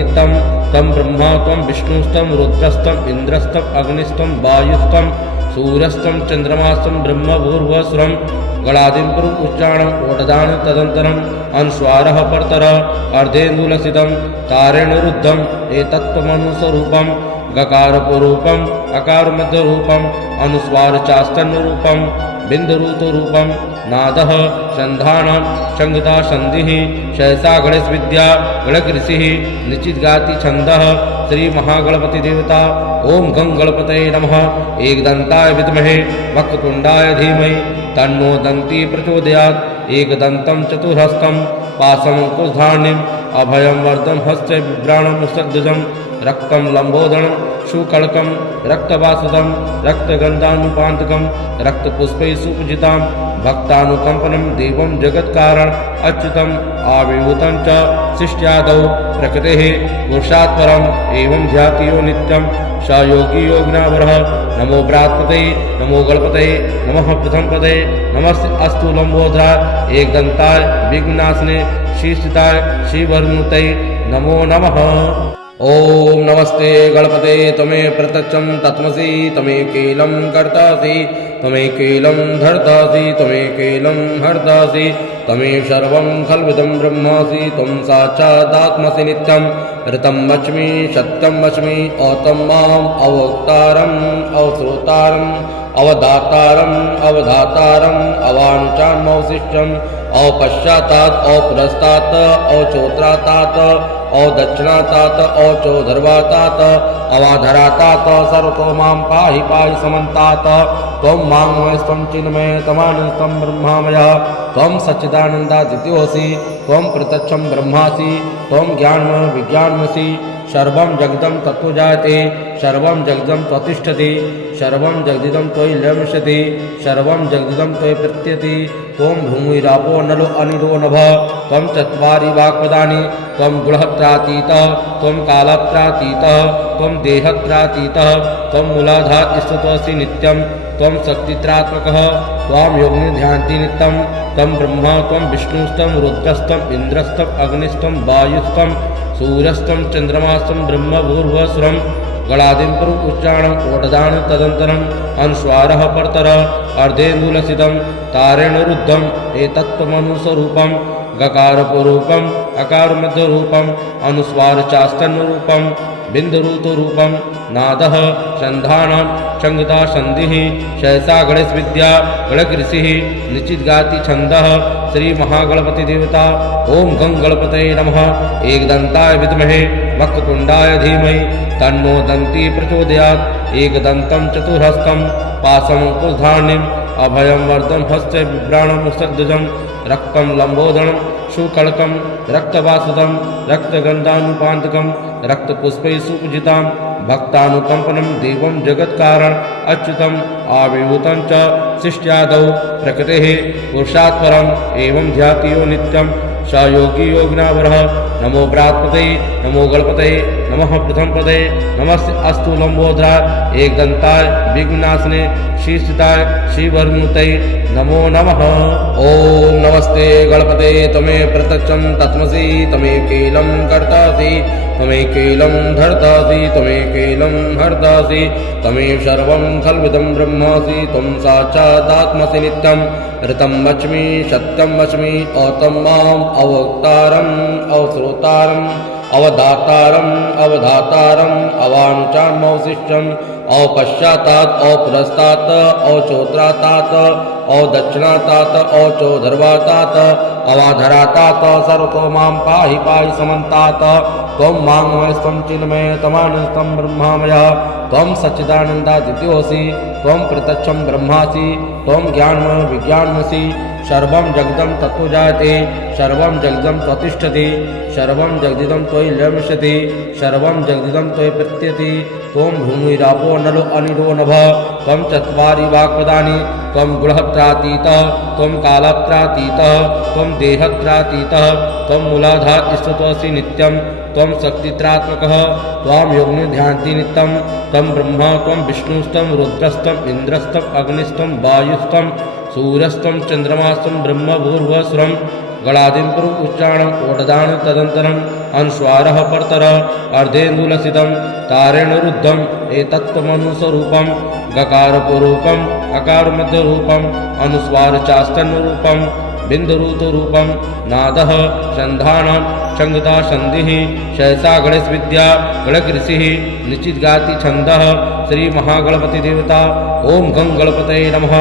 नित्यं त्वं ब्रह्मा त्वं विष्णुस्तं रुद्रस्तं इन्द्रस्तं अग्निस्तं वायुस्तं सूर्यस्तं चंद्रमास्तं ब्रह्म भूर्भुवस्वरं गणादिं पुरुष उच्चारणं ओटदान तदंतरम् अनुस्वारः परतरः अर्धेन्दुलसितं तारेण रुद्धम् एतत्त्वमनुस्वरूपं गकारपूर्वकम् अकारमध्यरूपम् अनुस्वार चास्तन्यरूपं बिन्दुरूतरूपं नादः संधानं संगता संधिः सहसा गणेश विद्या गणकृषिः निश्चितगाति छन्दः श्री महागणपति देवता ओम गं गणपतये नमः। एकदन्ताय विद्महे वक्रतुण्डाय धीमहि तन्नो दन्ती प्रचोदयात्। एकदन्तं चतुर्हस्तं पाशमङ्कुशधारिणीम् अभयं वरदं हस्ते बिभ्राणं मुषध्वजं रक्तं लम्बोदरं शुकल्कं रक्तवासदं रक्तगन्धानुपान्तकं रक्तपुष्पैः सुपूजितां भक्तानुकम्पनं देवं जगत्कारण अच्युतम् आविर्भूतं च शिष्ट्यादौ प्रकृतेः पुरुषात् परम् एवं ध्यातियो नित्यं स योगी योगिनावरः। नमो बृहत्पतये नमो गणपतये नमः प्रथमपदे नमस्ते अस्तु लंबोदराय एकदन्ताय विघ्ननाशने शीर्षिताय श्रीवरमूर्तये नमो नमः। ओम नमस्ते गणपते त्वमेव प्रत्यक्षं तत्त्वसि त्वमेकैलं कर्तासि त्वमेकैलं धर्तासि त्वमेकैलं हर्तासि त्वमेव सर्वं खल्विदं ब्रह्मासि त्वं साक्षादात्मसि नित्यं ऋतं वच्मि सत्यं वच्मि औतं माम् अवक्तारम् अवश्रोतारम् अवधातारम् अवधातारम् अवाञ्छामवशिष्टम् अपश्चातात् अपुरस्तात् अचोत्रातात् अदक्षिणातात् अचोधर्वातात् अवाधरातात् सर्वतो मां पाहि पाहि समन्तात्। त्वं माङ्मयस्त्वं चिन्मय तमानन्दं ब्रह्मामयः त्वं सच्चिदानन्दादित्योऽसि त्वं प्रत्यक्षं ब्रह्मासि त्वं ज्ञानमय विज्ञानमसि सर्वं जगदं तत्त्वजायते सर्वं जगदं त्वतिष्ठति सर्वं जगदिदं त्वयि लयमिष्यति सर्वं जगदिदं त्वयि प्रत्यति। त्वं भूमिरापो नलो अनिलो नभः त्वं चत्वारि वाक्पदानि त्वं गुणत्रातीतः त्वं कालत्रातीतः त्वं देहत्रातीतः त्वं मूलाधार स्थितोऽसि नित्यं त्वं शक्तित्रात्मकः त्वां योगिनिध्यान्ति नित्यं त्वं ब्रह्मा त्वं विष्णुस्तं रुद्रस्तं इन्द्रस्तं अग्निस्तं वायुस्तं सूर्यस्तं चन्द्रमास्तं ब्रह्म भूर्भुवस्वरं गणादिं पुरुष उच्चारणम् ओटदान तदन्तरम् अनुस्वारः परतरः अर्धेन्दुलसितं तारेण रुद्धम् एतत्त्वमनुस्वरूपं गकारपूर्वकम् अकारमध्यरूपम् अनुस्वारचास्तन्यरूपं बिन्दुरूतरूपं नादः संधानं संगता संधिः सहसा गणेश विद्या गणकृषिः निश्चितगाति छन्दः श्री महागणपति देवता ओम गं गणपतये नमः। एकदन्ताय विद्महे वक्रतुण्डाय धीमहि तन्नो दन्ती प्रचोदयात्। एकदन्तं चतुर्हस्तं पाशमङ्कुशधारिणीम् अभयं वरदं हस्ते बिभ्राणं मुषध्वजं रक्तं लम्बोदरं शुकल्कं रक्तवासदं रक्तगन्धानुपान्तकं रक्तपुष्पैः सुपूजितां भक्तानुकम्पनं देवं जगत्कारण अच्युतम् आविर्भूतं च शिष्ट्यादौ प्रकृतेः पुरुषात् परम् एवं ध्यातियो नित्यं स योगी योगिनावरः। नमो बृहत्पतये नमो गणपतये नमः प्रथमपदे नमस्ते अस्तु लंबोदराय एकदन्ताय विघ्ननाशने शीर्षिताय श्रीवरमूर्तये नमो नमः। ओम नमस्ते गणपते त्वमेव प्रत्यक्षं तत्त्वसि त्वमेकैलं कर्तासि त्वमेकैलं धर्तासि त्वमेकैलं हर्तासि त्वमेव सर्वं खल्विदं ब्रह्मासि त्वं साक्षादात्मसि नित्यं ऋतं वच्मि सत्यं वच्मि औतं माम् अवक्तारम् अवश्रोतारम् अवधातारम् अवधातारम् अवाञ्छामवशिष्टम् अपश्चातात् अपुरस्तात् अचोत्रातात् अदक्षिणातात् अचोधर्वातात् अवाधरातात् सर्वतो मां पाहि पाहि समन्तात्। त्वं माङ्मयस्त्वं चिन्मय तमानन्दं ब्रह्मामयः त्वं सच्चिदानन्दादित्योऽसि त्वं प्रत्यक्षं ब्रह्मासि त्वं ज्ञानमय विज्ञानमसि सर्वं जगदं तत्त्वजायते सर्वं जगदं त्वतिष्ठति सर्वं जगदिदं त्वयि लयमिष्यति सर्वं जगदिदं त्वयि प्रत्यति। त्वं भूमिरापो नलो अनिलो नभः त्वं चत्वारि वाक्पदानि त्वं गुणत्रातीतः त्वं कालत्रातीतः त्वं देहत्रातीतः त्वं मूलाधार स्थितोऽसि नित्यं त्वं शक्तित्रात्मकः त्वां योगिनिध्यान्ति नित्यं त्वं ब्रह्मा त्वं विष्णुस्तं रुद्रस्तं इन्द्रस्तं अग्निस्तं वायुस्तं सूर्यस्तं चन्द्रमास्तं ब्रह्म भूर्भुवस्वरं गणादिं पुरुष उच्चारणम् ओटदान तदन्तरम् अनुस्वारः परतरः अर्धेन्दुलसितं तारेण रुद्धम् एतत्त्वमनुस्वरूपं गकारपूर्वकम् अकारमध्यरूपम् अनुस्वारचास्तन्यरूपं बिन्दुरूतरूपं नादः संधानं संगता संधिः सहसा गणेश विद्या गणकृषिः निश्चित गाति छंदः श्री महागणपति देवता ओम गं गणपतये नमः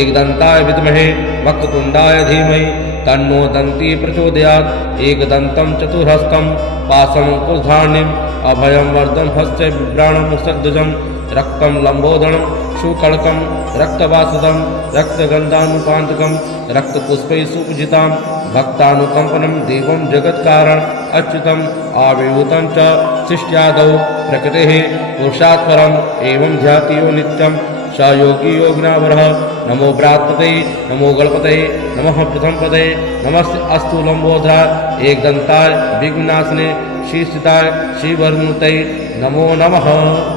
एकदंताय विद्महे वक्रतुंडाय धीमहि तन्नो दन्ती प्रचोदयात् एकदन्तं चतुर्हस्तं पाशमङ्कुशधारिणीम् अभयं वरदं हस्ते बिभ्राणं मुसद्ध्वजं रक्तं लम्बोदरं शुकल्कं रक्तवासदं रक्तगन्धानुपान्तकं रक्तपुष्पैः सुपूजितां भक्तानुकम्पनं देवं जगत्कारण अच्युतम् आविर्भूतं च शिष्ट्यादौ प्रकृतेः पुरुषात् परम् एवं ध्याति यो नित्यं स योगी योगिनावरः नमो बृहत्पतये नमो गणपतये नमः प्रथमपदये नमस्ते अस्तु लंबोदराय एकदंताय विघ्ननाशने शीर्षिताय श्रीवरमूर्तये नमो नमः।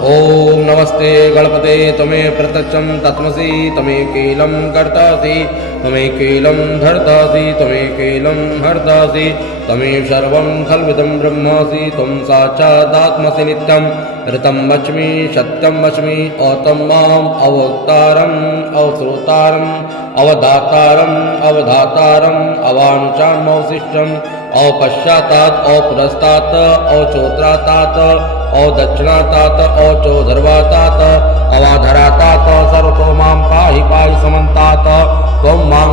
ओम नमस्ते गणपते त्वमेव प्रत्यक्षं तत्त्वमसि त्वमेकैलं कर्तासि त्वमेकैलं धर्तासि त्वमेकैलं हर्तासि त्वमेव सर्वं खल्विदं ब्रह्मासि त्वं साक्षादात्मसि नित्यं ऋतं वच्मि सत्यं वच्मि अतं माम् अवक्तारम् अवश्रोतारम् अवधातारम् अवधातारम् अवानुचामवशिष्टम् अपश्चातात् अपुरस्तात् अचोत्रातात् अदक्षिणातात् अचोधर्वातात् अवाधरातात् सर्वतो मां पाहि पाहि समन्तात् त्वं मां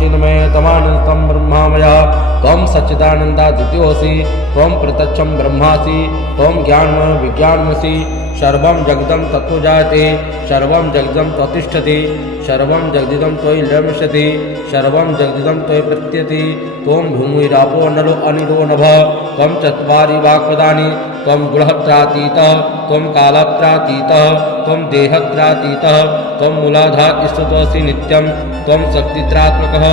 चिन्मय तमानन्दं ब्रह्मामयः त्वं सच्चिदानन्दादित्योऽसि त्वं प्रत्यक्षं ब्रह्मासि त्वं ज्ञानमय विज्ञानमसि सर्वं जगदं तत्त्वो जायते सर्वं जगदं त्वतिष्ठति सर्वं जगदिदं त्वयि लम्स्यति सर्वं जगदिदं त्वयि प्रत्यति त्वं भूमिरापो नलो अनिलो नभः त्वं चत्वारि वाक्पदानि त्वं गुणत्रातीतः त्वं कालत्रातीतः त्वं देहत्रातीतः त्वं मूलाधार स्तुतोऽसि नित्यं त्वं शक्तित्रात्मकः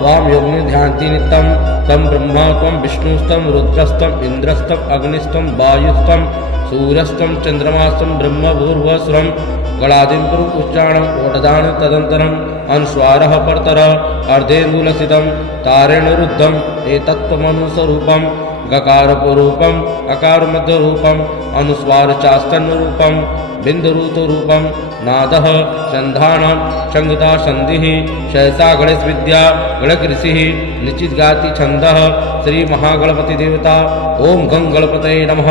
त्वां योगिनिध्यान्ति नित्यं त्वं ब्रह्मा त्वं विष्णुस्तं रुद्रस्तं इन्द्रस्तं अग्निस्तं वायुस्तं सूर्यस्तं चंद्रमास्तं ब्रह्म भूर्भुवस्वरं गणादिं पुरुष उच्चारणं ओटदान तदंतरम् अनुस्वारः परतरः अर्धेन्दुलसितं तारेण रुद्धम् एतत्त्वमनुस्वरूपं गकारपूर्वरूपम् अकारमध्यरूपम् अनुस्वारचास्तन्यरूपं बिन्दुरूतरूपं नादः संधानं संगता संधिः सहसा गणेश विद्या गणकृषिः निश्चित गाति छंदः श्री महागणपति देवता ओम गं गणपतये नमः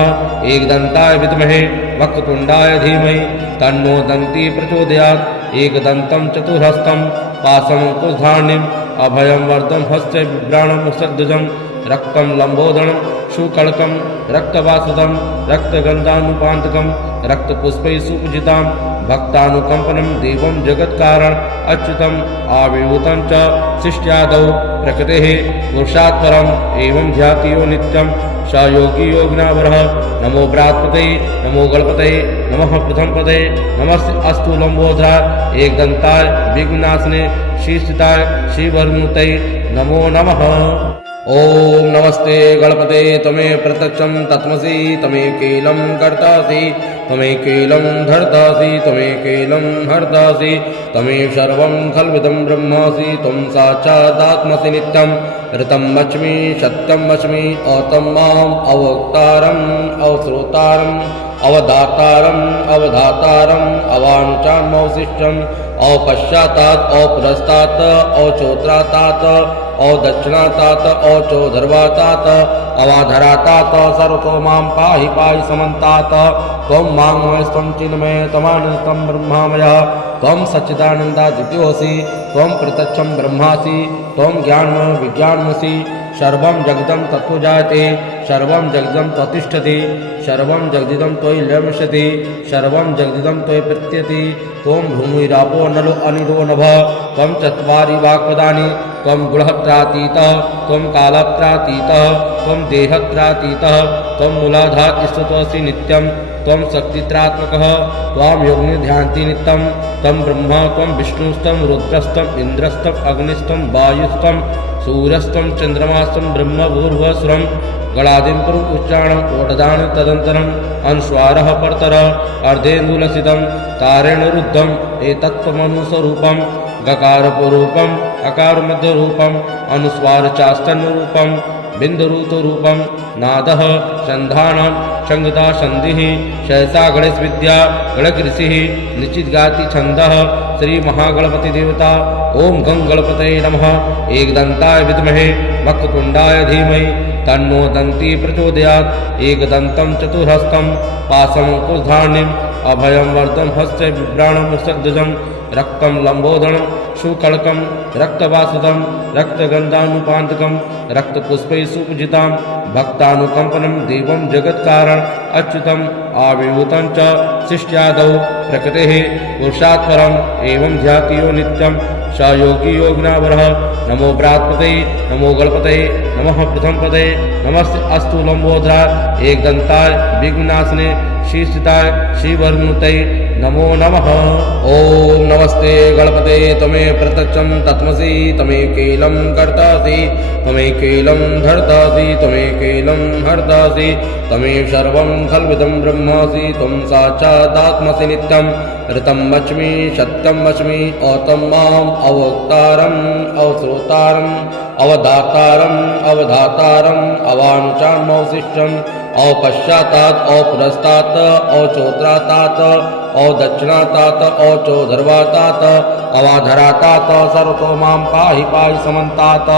एकदंताय विद्महे वक्रतुंडाय धीमहि तन्नो दन्ती प्रचोदयात् एकदन्तं चतुर्हस्तं पाशमङ्कुशधारिणीम् अभयं वरदं हस्ते बिभ्राणं मुसद्ध्वजं रक्तं लम्बोदरं शुकल्कं रक्तवासदं रक्तगन्धानुपान्तकं रक्तपुष्पैः सुपूजितां भक्तानुकम्पनं देवं जगत्कारण अच्युतम् आविर्भूतं च शिष्ट्यादौ प्रकृतेः पुरुषात् परम् एवं ध्याति यो नित्यं स योगी योगिनावरः नमो बृहत्पतये नमो गणपतये नमः प्रथमपदये नमस्ते अस्तु लंबोदराय एकदंताय विघ्ननाशने शीर्षिताय श्रीवरमूर्तये नमो नमः। ओम नमस्ते गणपते त्वमेव प्रत्यक्षं तत्त्वमसि त्वमेकैलं कर्तासि त्वमेकैलं धर्तासि त्वमेकैलं हर्तासि त्वमेव सर्वं खल्विदं ब्रह्मासि त्वं साक्षादात्मसि नित्यं ऋतं वच्मि सत्यं वच्मि अतं माम् अवक्तारम् अवश्रोतारम् अवधातारम् अवधातारम् अवानुचामवशिष्टम् अपश्चातात् अपुरस्तात् अचोत्रातात् अदक्षिणातात् अचोधर्वातात् अवाधरातात् सर्वतो मां पाहि पाहि समन्तात् त्वं मां चिन्मय तमानन्दं ब्रह्मामयः त्वं सच्चिदानन्दादित्योऽसि त्वं प्रत्यक्षं ब्रह्मासि त्वं ज्ञानमय विज्ञानमसि सर्वं जगदं तत्त्वो जायते सर्वं जगदं त्वतिष्ठति सर्वं जगदिदं त्वयि लम्स्यति सर्वं जगदिदं त्वयि प्रत्यति त्वं भूमिरापो नलो अनिलो नभः त्वं चत्वारि वाक्पदानि त्वं गुणत्रातीतः त्वं कालत्रातीतः त्वं देहत्रातीतः त्वं मूलाधार स्तुतोऽसि नित्यं त्वं शक्तित्रात्मकः त्वां योगिनिध्यान्ति नित्यं तं ब्रह्मा त्वं विष्णुस्तं रुद्रस्तं इन्द्रस्तं अग्निस्तं वायुस्तं सूर्यस्तं चंद्रमास्तं ब्रह्म भूर्भुवस्वरं गणादिं पुरुष उच्चारणं ओटदान तदंतरम् अनुस्वारः परतरः अर्धेन्दुलसितं तारेण रुद्धम् एतत्त्वमनुस्वरूपं गकारपूर्वरूपम् अकारमध्यरूपम् अनुस्वारचास्तन्यरूपं बिन्दुरूतरूपं नादः संधानं संगता संधिः सहसा गणेश विद्या गणकृषिः निश्चितगाति छन्दः श्री महागणपति देवता ओम गं गणपतये नमः। एकदन्ताय विद्महे वक्रतुण्डाय धीमहि तन्नो दन्ती प्रचोदयात्। एकदन्तं चतुर्हस्तं पाशमङ्कुशधारिणीम् अभयं वरदं हस्ते बिभ्राणं मुसद्दजं रक्तं लम्बोदरं सुकळकं रक्तवासुदं रक्तगन्धानुपान्तकं रक्तपुष्पैः सुपूजितां भक्तानुकम्पनं देवं जगत्कारण अच्युतम् आविर्भूतं च शिष्ट्यादौ प्रकृतेः पुरुषात् परम् एवं ध्याति यो नित्यं स योगी योगिनावरः। नमो बृहत्पतये नमो गणपतये नमः प्रथमपदये नमस्ते अस्तु लंबोदराय एकदन्ताय विघ्ननाशने श्रीस्थिताय श्रीवरनुतये नमो नमः। ओम नमस्ते गणपते तमे प्रत्यक्षं तत्मसि तमेकैलं कर्तासि तमेकैलं धर्तासि तमेकैलं हर्तासि तमेव सर्वं खल्विदं ब्रह्मासि त्वं साक्षादात्मसि नित्यं ऋतं वच्मि सत्यं वच्मि अतं माम् अवक्तारम् अवश्रोतारम् अवधातारम् अवधातारम् अवाञ्छामवशिष्टम् अपश्चातात् अपुरस्तात् अचोत्रातात् अदक्षिणातात् अचोधर्वातात् अवाधरातात् सर्वतो मां पाहि पाहि समन्तात्।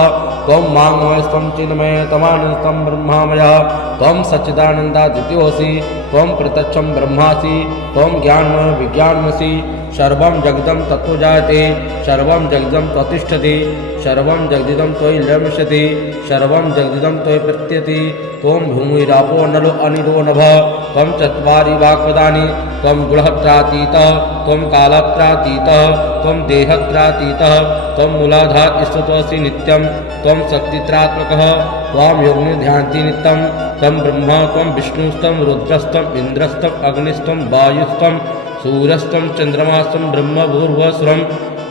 त्वं माङ्मयस्त्वं चिन्मय तमानस्तं ब्रह्मामयः त्वं सच्चिदानन्दादित्योऽसि त्वं प्रत्यक्षं ब्रह्मासि त्वं ज्ञानमय विज्ञानमसि सर्वं जगदं तत्त्वो जायते सर्वं जगदं त्वतिष्ठति सर्वं जगदिदं त्वयि लम्स्यति सर्वं जगदिदं त्वयि प्रत्यति। त्वं भूमिरापो नलो अनिलो नभः त्वं चत्वारि वाक्पदानि त्वं गुणत्रातीतः त्वं कालत्रातीतः त्वं देहत्रातीतः त्वं मूलाधार ईश्वरोऽसि नित्यं त्वं शक्तित्रात्मकः त्वां योगिनिध्यान्ति नित्यं त्वं ब्रह्मा त्वं विष्णुस्त्वं रुद्रस्त्वम् इन्द्रस्त्वम् अग्निस्त्वं वायुस्त्वं सूर्यस्त्वं चन्द्रमास्त्वं ब्रह्म भूर्भुवस्वरं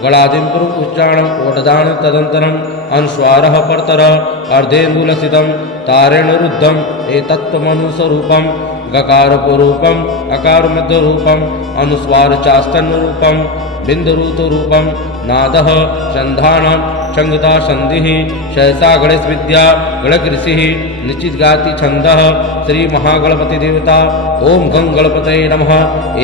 गणादिं पुरुष उच्चारणं ओटदान तदन्तरम् अनुस्वारः परतरः अर्धेन्दुलसितं तारेण रुद्धम् एतत्त्वमनुस्वरूपं गकारपूर्वकम् अकारमध्यरूपम् अनुस्वारचास्तन्यरूपं बिन्दुरूतरूपं नादः संधानं संगता संधिः सहसा गणेश विद्या गणकृषिः निश्चितगाति छन्दः श्री महागणपति देवता ओम गं गणपतये नमः।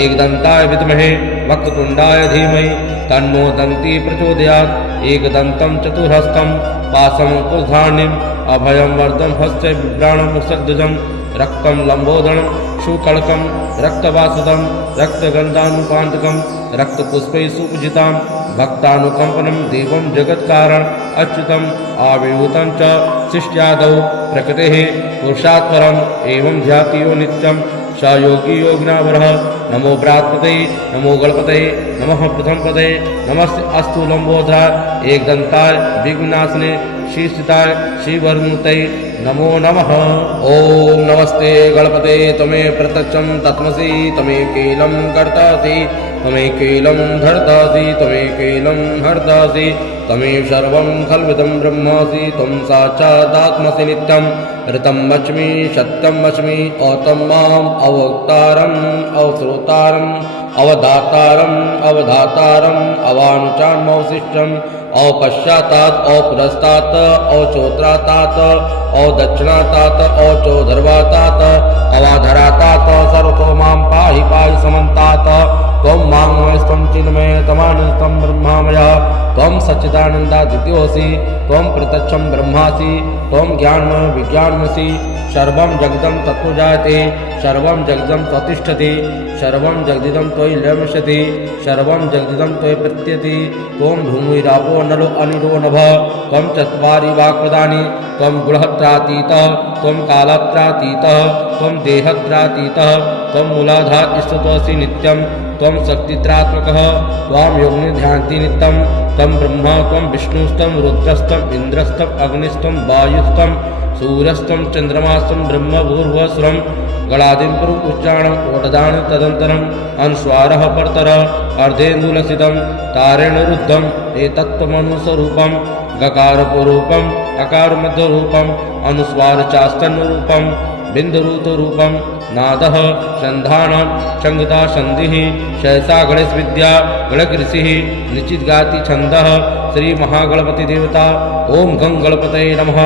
एकदन्ताय विद्महे वक्रतुण्डाय धीमहि तन्नो दन्ती प्रचोदयात्। एकदन्तं चतुर्हस्तं पाशमङ्कुशधारिणीम् अभयं वरदं हस्ते बिभ्राणं मुसद्दजं रक्तं लम्बोदरं सुकळकं रक्तवासुदं रक्तगन्धानुपान्तकं रक्तपुष्पैः सुपूजितां भक्तानुकम्पनं देवं जगत्कारण अच्युतम् आविर्भूतं च शिष्ट्यादौ प्रकृतेः पुरुषात् परम् एवं ध्याति यो नित्यं स योगी योगिनावरः। नमो बृहत्पतये नमो गणपतये नमः प्रथमपदये नमस्ते अस्तु लंबोदराय एकदन्ताय विघ्ननाशने श्रीस्थिताय श्रीवरनुतये नमो नमः। ओम नमस्ते गणपते तमे प्रत्यक्षं तत्मसि तमेकैलं कर्तासि तमेकैलं धर्तासि तमेकैलं हर्तासि तमेव सर्वं खल्विदं ब्रह्मासि त्वं साक्षादात्मसि नित्यं ऋतं वच्मि सत्यं वच्मि अतं माम् अवक्तारम् अवश्रोतारम् अवधातारम् अवधातारम् अवाञ्छामवशिष्टम् अपश्चातात् अपुरस्तात् अचोत्रातात् अदक्षिणातात् अचोधर्वातात् अवाधरातात् सर्वतो मां पाहि पाहि समन्तात्। त्वं माङ्मयस्त्वं चिन्मय तमानस्तं ब्रह्मामयः त्वं सच्चिदानन्दादित्योऽसि त्वं प्रत्यक्षं ब्रह्मासि त्वं ज्ञानमय विज्ञानमसि सर्वं जगदं तत्त्वो जायते सर्वं जगदं त्वतिष्ठति सर्वं जगदिदं त्वयि लम्स्यति सर्वं जगदिदं त्वयि प्रत्यति। त्वं भूमिरापो नलो अनिलो नभः त्वं चत्वारि वाक्पदानि त्वं गुणत्रातीतः त्वं कालत्रातीतः त्वं देहत्रातीतः त्वं मूलाधार ईश्वरोऽसि नित्यं त्वं शक्तित्रात्मकः त्वां योगिनिध्यान्ति नित्यं त्वं ब्रह्मा त्वं विष्णुस्त्वं रुद्रस्त्वम् इन्द्रस्त्वम् अग्निस्त्वं वायुस्त्वं सूर्यस्त्वं चन्द्रमास्त्वं ब्रह्म भूर्भुवस्वरं गणादिं पुरुष उच्चारणम् ओटदान तदन्तरम् अनुस्वारः परतरः अर्धेन्दुलसितं तारेण रुद्धम् एतत्त्वमनुस्वरूपं गकारपूर्वकम् अकारमध्यरूपम् अनुस्वारचास्तन्यरूपं बिन्दुरूतरूपं नादः संधानं संगता संधिः सहसा गणेश विद्या गणक ऋषिः निश्चितगाति छन्दः श्री महागणपति देवता ओम गं गणपतये नमः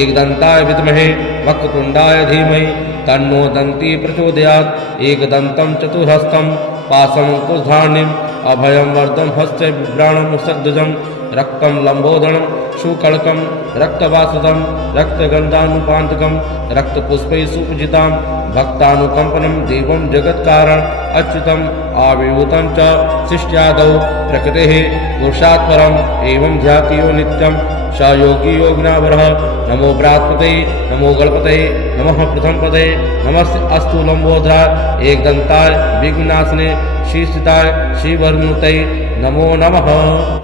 एकदन्ताय विद्महे वक्रतुण्डाय धीमहि तन्नो दन्ती प्रचोदयात् एकदन्तं चतुर्हस्तं पाशमङ्कुशधारिणीम् अभयं वरदं हस्ते बिभ्राणं सद्गजं रक्तं लम्बोदरं सुकळकं रक्तवासदं रक्तगन्धानुपान्तकं रक्तपुष्पैः सुपूजितां भक्तानुकम्पनं देवं जगत्कारण अच्युतम् आविर्भूतं च सृष्ट्यादौ प्रकृतेः पुरुषात् परम् एवं ध्याति यो नित्यं स योगी योगिनावरः नमो बृहत्पतये नमो गणपतये नमः प्रथमपदये नमस्ते अस्तु लम्बोदराय एकदन्ताय विघ्ननाशिने श्रीस्थिताय श्रीवरनुतये नमो नमः।